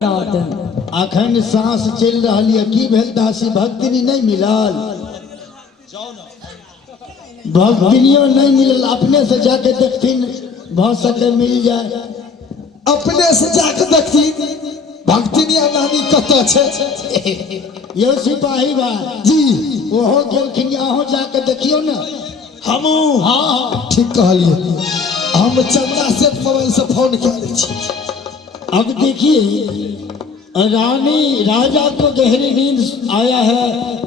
अखन सांस चल रही है की भेल दासी भक्तिनी नहीं मिलल भक्तिनियो नहीं मिलल अपने से जाके देखथिन भ सके मिल जाए अपने से जाके देखथिन भक्तिनिया नानी कत छे यो सिपाही बा जी ओहो गेलखिन अहो जाके देखियो ना हमू हाँ ठीक कहलिए हम चंदा से मोबाइल से फोन कर लै छी। अब देखिए रानी राजा को गहरी नींद आया है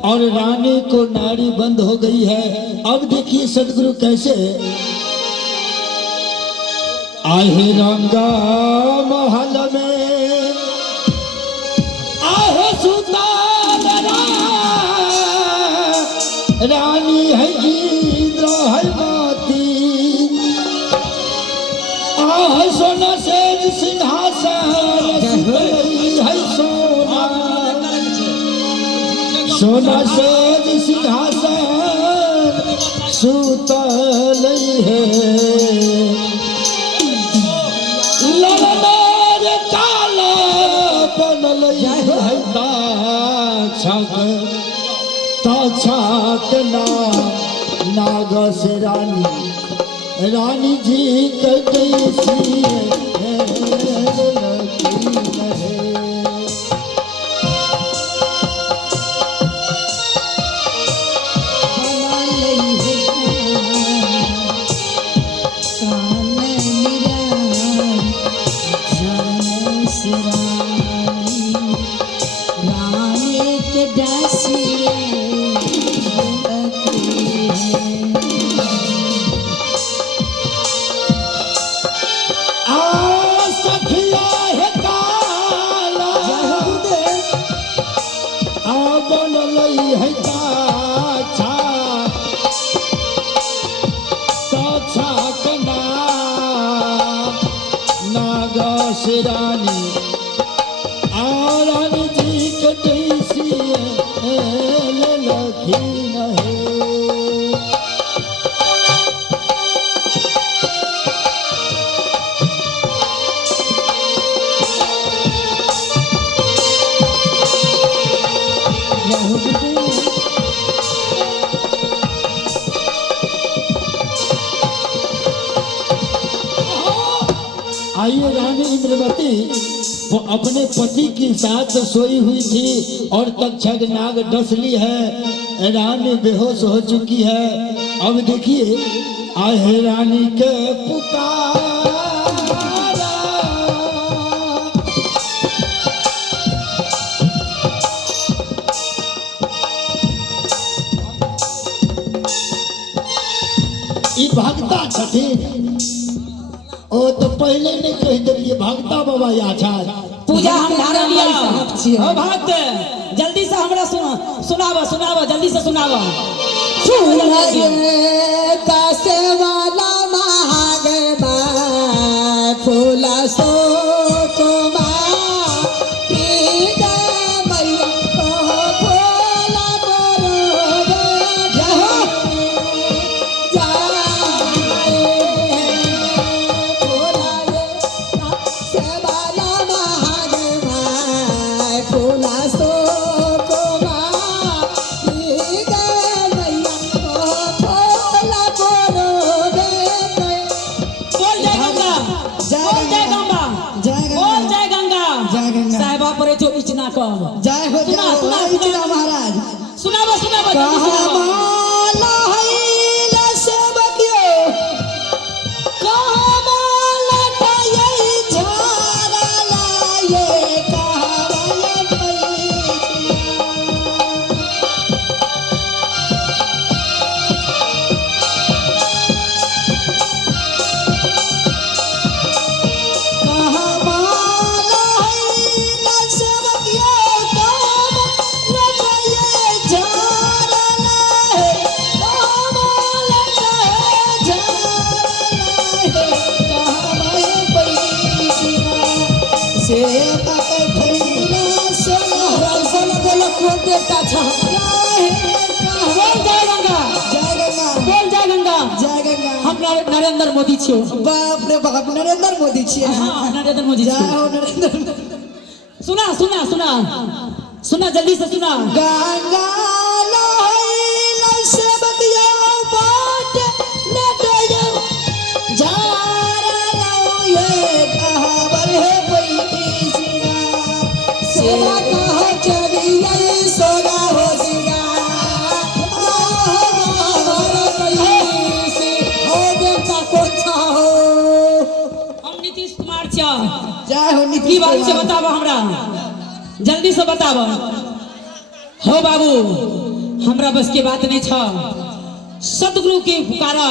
और रानी को नाड़ी बंद हो गई है। अब देखिए सदगुरु कैसे आहे रंगा महल में आहे सुतार रानी है इंद्र है माती आह सोना सेज सिंहासन है सोना सोना सेज सिंहासन सुतल है ललनार काला बनल है ताछक नाग से रानी जी कैसी आइए रानी इंद्रवती वो अपने पति के साथ सोई हुई थी और तक्षक नाग डस ली है। रानी बेहोश हो चुकी है। अब देखिए आहे रानी के पुकारा ई भक्ता छथिन ओ तो पहले नहीं कह दिए भक्ता बाबा आछा पूजा हम धारा लिया हो भक्त जल्दी से हमरा सुनावा जल्दी से सुनावा कासे वाला महागे बा फूला सो कुमा जय हो सुना महाराज सुनावा कहमाला है सेवकियो कहमाला ये झारला ये कहमाला नरेंद्र मोदी छियो बाप रे बाप नरेंद्र मोदी छियै नरेंद्र मोदी जाओ नरेंद्र सुना सुना सुना सुना जल्दी से सुना। गंगा लहैल से बकिया बाट नटया झारा ये खबर है पैसिया सेवा कह चलिए सोना हो सिया पैसे हो देवता को चाहो। हम नीतीश कुमार छा जय हो की नीतीश बात से कुमार। बताबो हमरा, जल्दी से बताबो। हो बाबू हमरा बस के बात नहीं था। सतगुरु के पुकारा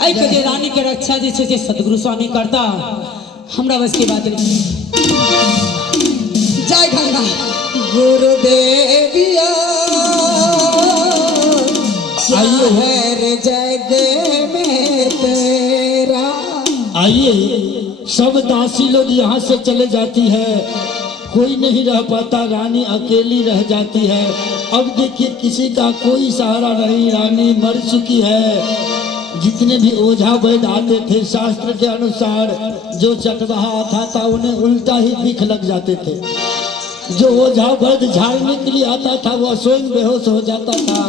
ऐ के जे रानी के रक्षा जे छे से सतगुरु स्वामी करता, हमरा बस की बात नहीं। जय गंगा गुरुदेविया हर जग में तेरा। आइए सब दासी लोग यहाँ से चले जाती है, कोई नहीं रह पाता, रानी अकेली रह जाती है। अब देखिए किसी का कोई सहारा नहीं, रानी मर चुकी है। जितने भी ओझा वैद्य आते थे शास्त्र के अनुसार जो चटवाहा आता था उन्हें उल्टा ही बिख लग जाते थे। जो ओझा वैद्य झाड़ने के लिए आता था वह स्वयं बेहोश हो जाता था।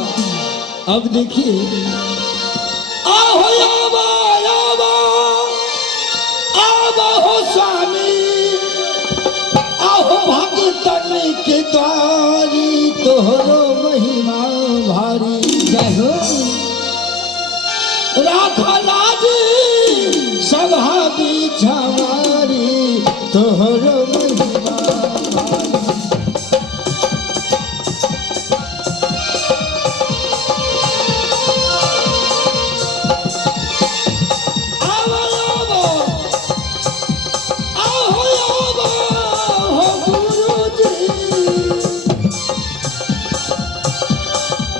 अब देखिए आहो आवा आवा आवा हो स्वामी आहो भगतन के द्वारी तोहरो महिमा भारी। जय हो राखा लाज सभा बीच हमारी तोहरो महिमा भारी। आवा आवा आहो आवा हो गुरुजी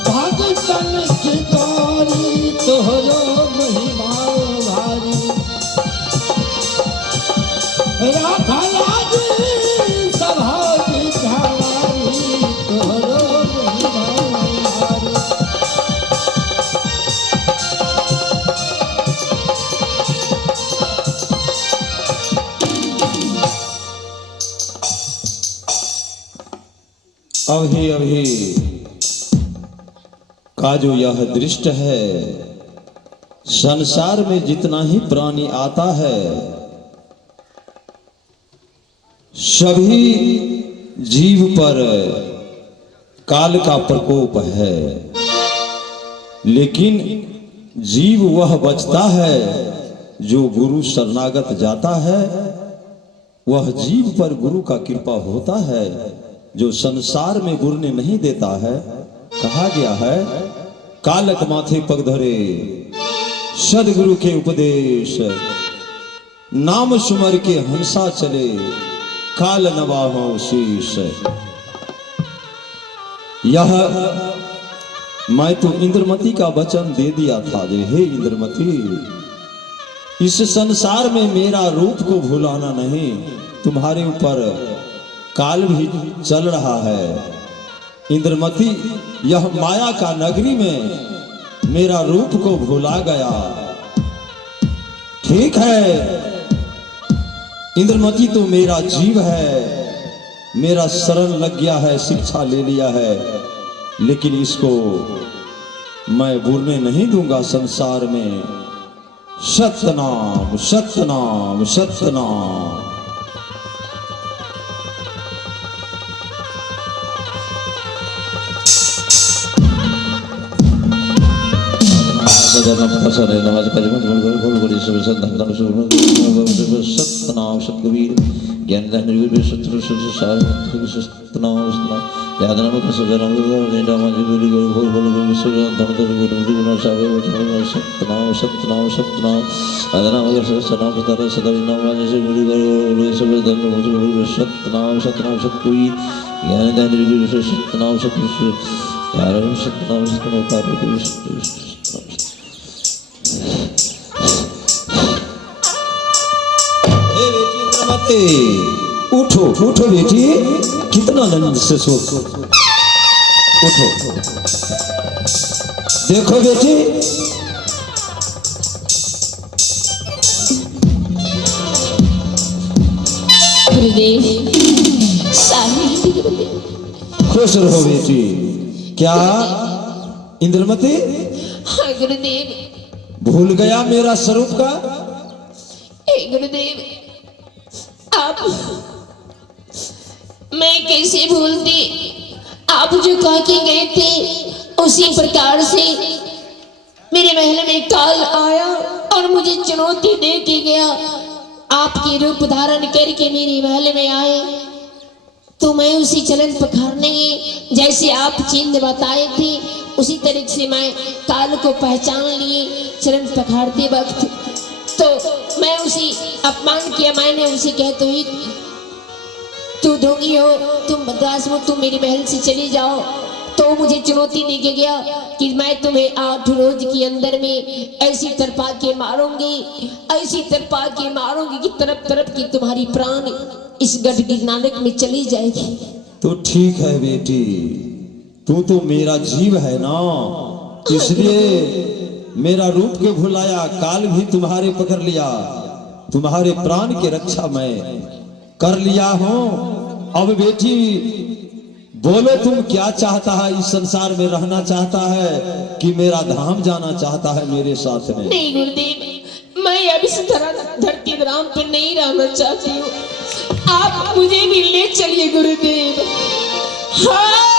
भगतन की द्वारी तोहरो महिमा भारी। राखा लाज सभा बीच हमारी तोहरो महिमा भारी। अभी अभी का जो यह दृष्ट है, संसार में जितना ही प्राणी आता है सभी जीव पर काल का प्रकोप है, लेकिन जीव वह बचता है जो गुरु शरणागत जाता है। वह जीव पर गुरु का कृपा होता है जो संसार में बुरने नहीं देता है। कहा गया है कालक माथे पग धरे सदगुरु के उपदेश, नाम सुमर के हंसा चले काल नवाहो शीश। यह मैं तो इंद्रमती का वचन दे दिया था जे हे इंद्रमती, इस संसार में मेरा रूप को भुलाना नहीं, तुम्हारे ऊपर काल भी चल रहा है। इंद्रमती यह माया का नगरी में मेरा रूप को भुला गया। ठीक है इंद्रमती तो मेरा जीव है, मेरा शरण लग गया है, शिक्षा ले लिया है, लेकिन इसको मैं भूलने नहीं दूंगा संसार में। सतनाम सतनाम सतनाम। सतनाम सतकबीर ज्ञान सतनाम सतनाम सतनाम सतनाम सतनाम सतकबीर ज्ञान सतनाम सतनाम सतनाम सतनाम। उठो उठो बेटी, कितना आनंद से सो। उठो देखो बेटी, गुरुदेव खुश रहो बेटी। क्या इंद्रमती हाँ गुरुदेव। भूल गया मेरा स्वरूप का? हे गुरुदेव, आप, मैं कैसे भूलती। आप जो कह के गए थे उसी प्रकार से मेरे महल में काल आया और मुझे चुनौती दे के गया। आपके रूप धारण करके मेरे महल में आए तो मैं उसी चलन पखारने, जैसे आप चिन्ह बताए थे उसी तरह से मैं काल को पहचान लिए। चरण पखारते वक्त तो मैं उसी अपमान किया, मैंने उसे कहते हुए तू ढोंगी हो, तुम बदमाश हो, तुम मेरे महल से चली जाओ। तो मुझे चुनौती दे के गया कि मैं तुम्हें 8 रोज के अंदर में ऐसी तरपा के मारूंगी, ऐसी तरपा के मारूंगी कि तरफ तरफ की तुम्हारी प्राण इस गढ़ की नानक में चली जाएगी। तो ठीक है बेटी, तू तो मेरा जीव है ना, इसलिए मेरा रूप के भुलाया, काल भी तुम्हारे पकड़ लिया, तुम्हारे प्राण की रक्षा मैं कर लिया हूं। अब बेटी बोलो, तुम क्या चाहता है? इस संसार में रहना चाहता है कि मेरा धाम जाना चाहता है मेरे साथ में? नहीं गुरुदेव, मैं अब इस धरती ग्राम पे नहीं रहना चाहती हूँ। आप मुझे भी ले चलिए गुरुदेव। हाँ